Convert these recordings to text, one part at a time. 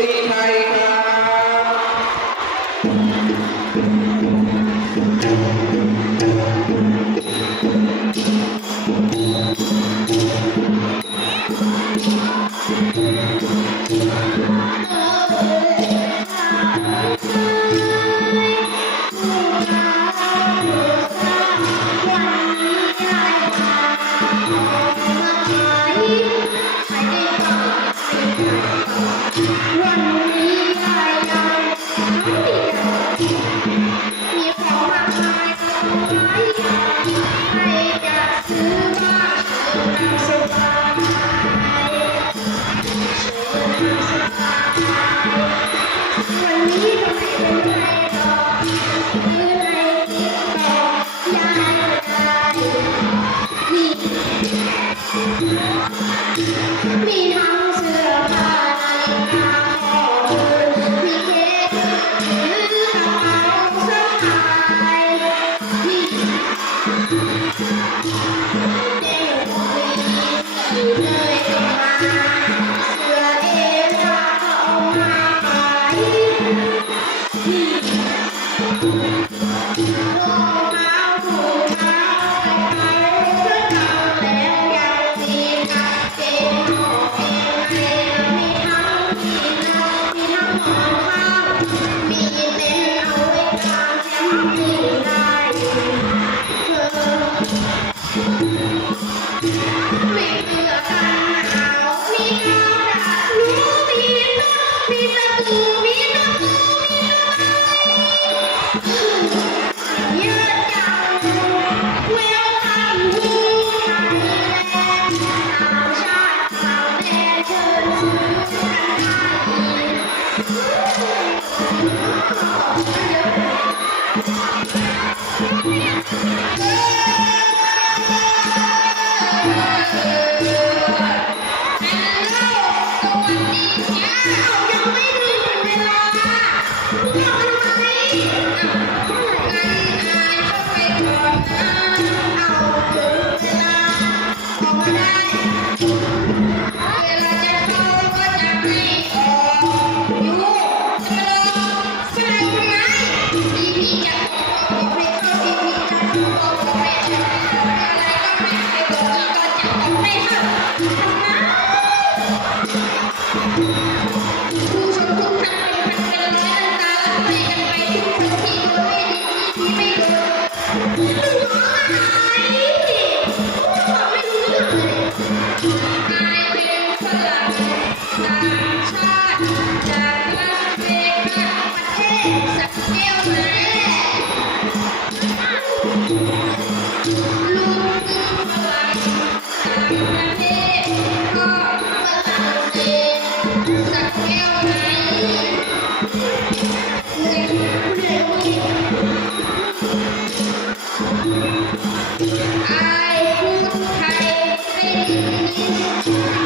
big night. Thank you.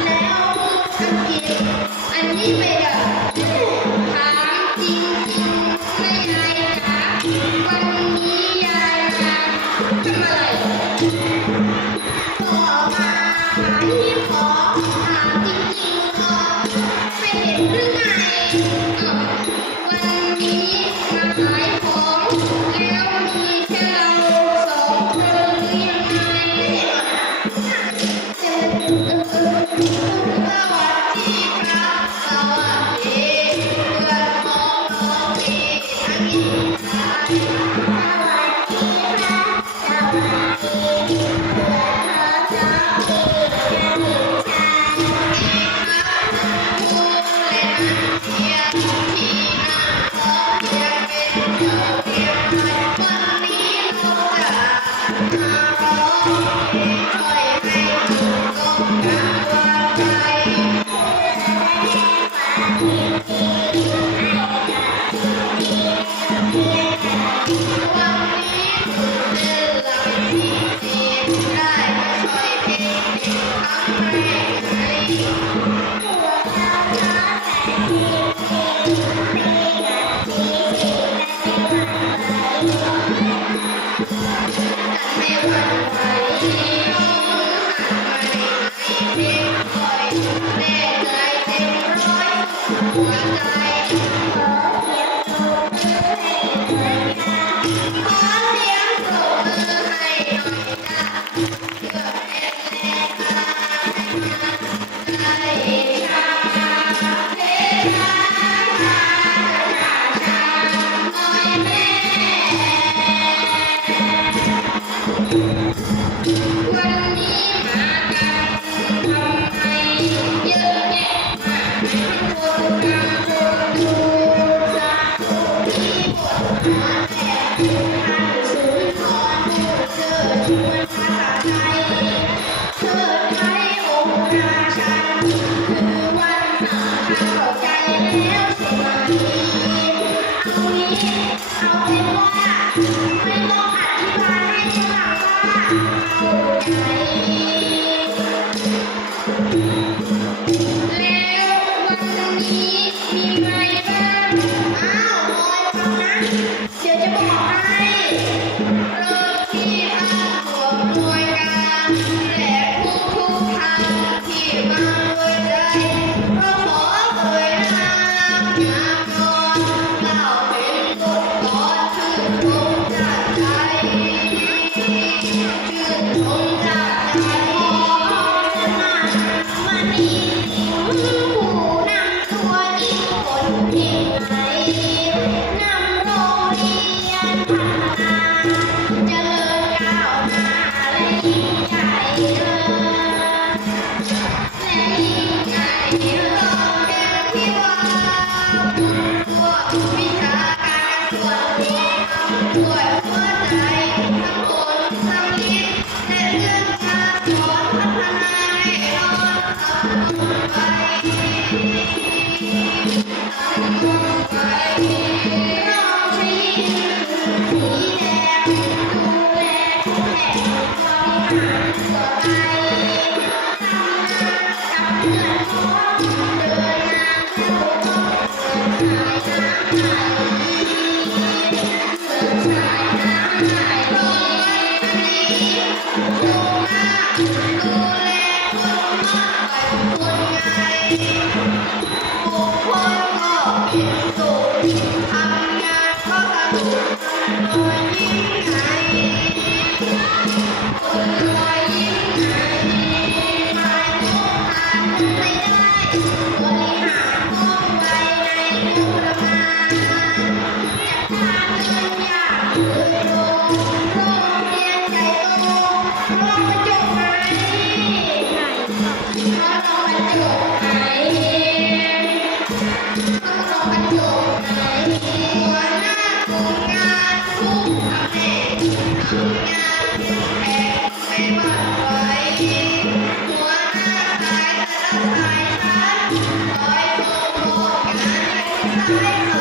Thank you.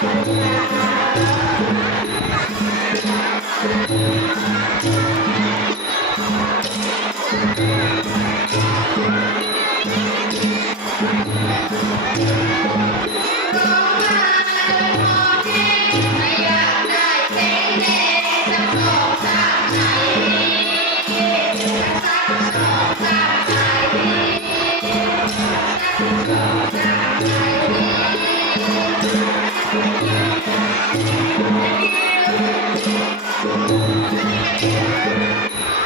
Thank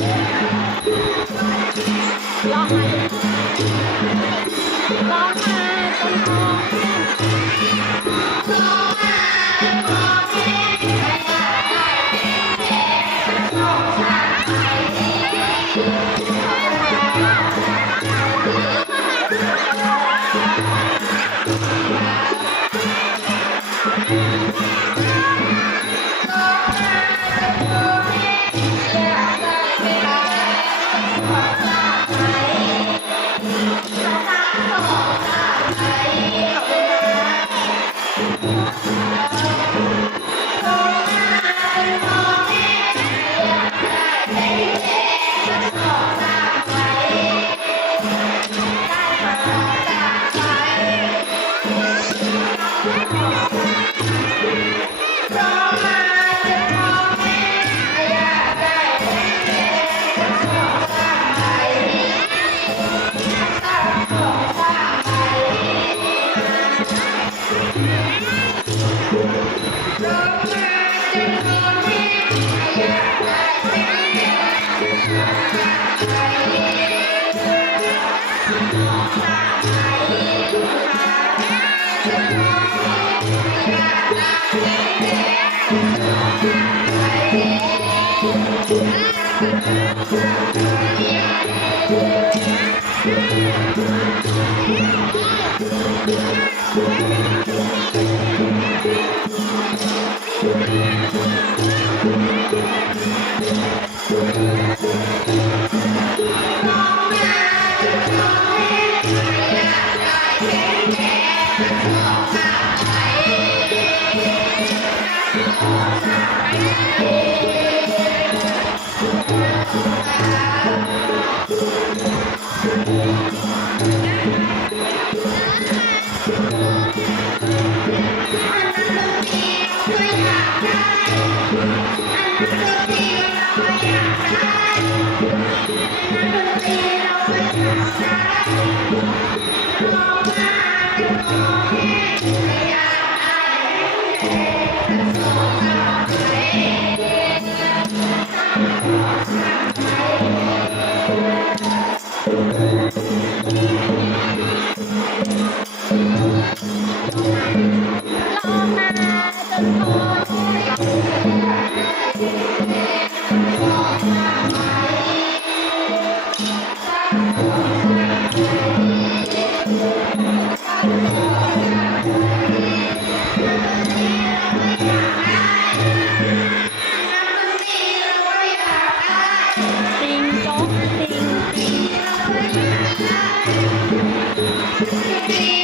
ร้องไห้ต้นคอ You.